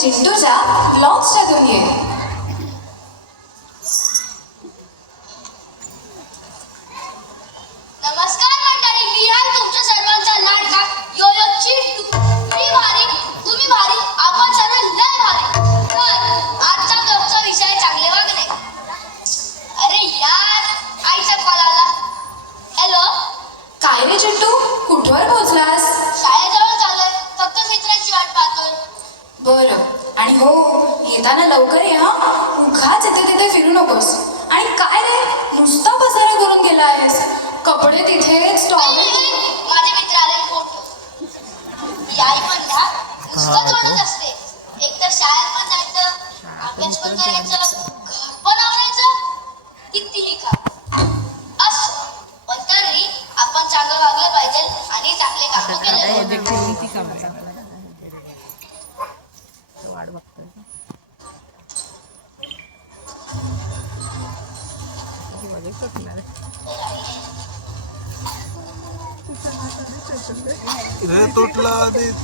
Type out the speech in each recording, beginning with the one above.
चिंटूच्या ब्लॉग्सच्या दुनियेत. नमस्कार मंडळी, मी आहे तुमच्या सर्वांचा लाडका योयो चिंटू. मी भारी, तुम्ही भारी, आपण सर्व लय भारी. तर आजचा ब्लॉगचा विषय चांगले वागणे. अरे यार, आईचा कॉल आला. हॅलो, काय रे चिंटू, कुठवर पोहोचलास? शाळेजवळ चाललोय, फक्त मित्रांची वाट पाहतोय. बरं, आणि हो, येताना लवकर ये हा. उगाच इथे तिथे फिरू नकोस. आणि काय रे, नुसता पसारा करून गेला आहेस. कपडे तिथेच, टॉवेल. माझे मित्र आले फोटो. ही आई म्हणला नुसतंच वाटत असते. एकतर शाळेत पण जायचं, अभ्यास पण करायचं, घर पण आवरायचं, कितीही काम असं. पण तरी आपण चांगलं वागलं पाहिजे आणि चांगले काम केले पाहिजे. वाट बघतोय तुटला आधीच.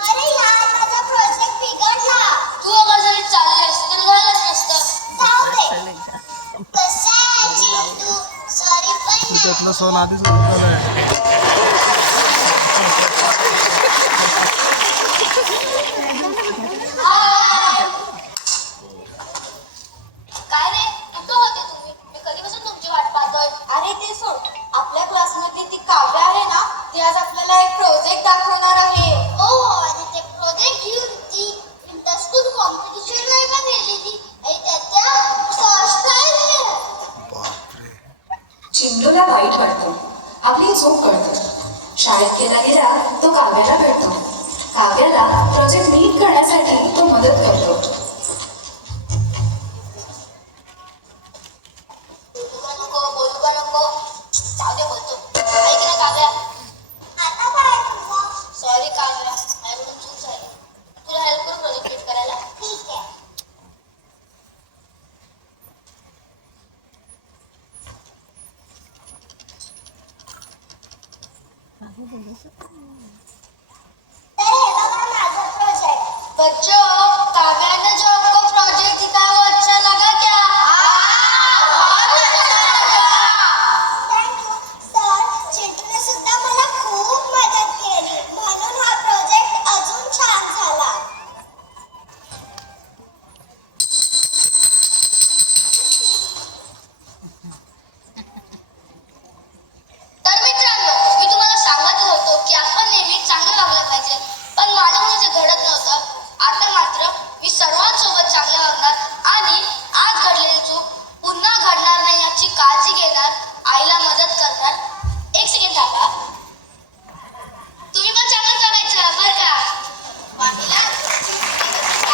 अरे यार, माझा प्रोजेक्ट बिघडला. तू अगर जरी चाललेस तर झालंच नसतं. जाऊ दे. कसं आहे चिंटू, सॉरी पण त्यातलं सोन आधीच उठलेलं काय रे, कुठं होते तुम्ही? मी कधीपासून तुमची वाट पाहतोय. अरे ते सोड, आपल्या क्लासमधली ती काव्य आहे ना, ती आज आपल्याला एक प्रोजेक्ट दाखवणार आहे. आणि ते प्रोजेक्ट घेऊन ती इंटरस्कूल कॉम्पिटिशनला का गेली ती आणि त्याच्या फर्स्ट आली. चिंटूला वाईट वाटतं, आपली चूक कळते. शाळेत केला गेला तो काव्याला भेटतो. काव्याला प्रोजेक्ट नीट करण्यासाठी तो मदत करतो. बोलू का नको? जाऊ दे, बोलतो. ऐक ना काव्या. आता काय तुझं? सॉरी काव्या, माझ्याकडून चूक झाली. तुला हेल्प करू प्रोजेक्ट नीट करायला? ठीक आहे. तर हे बघा माझा प्रोजेक्ट. बच्चो,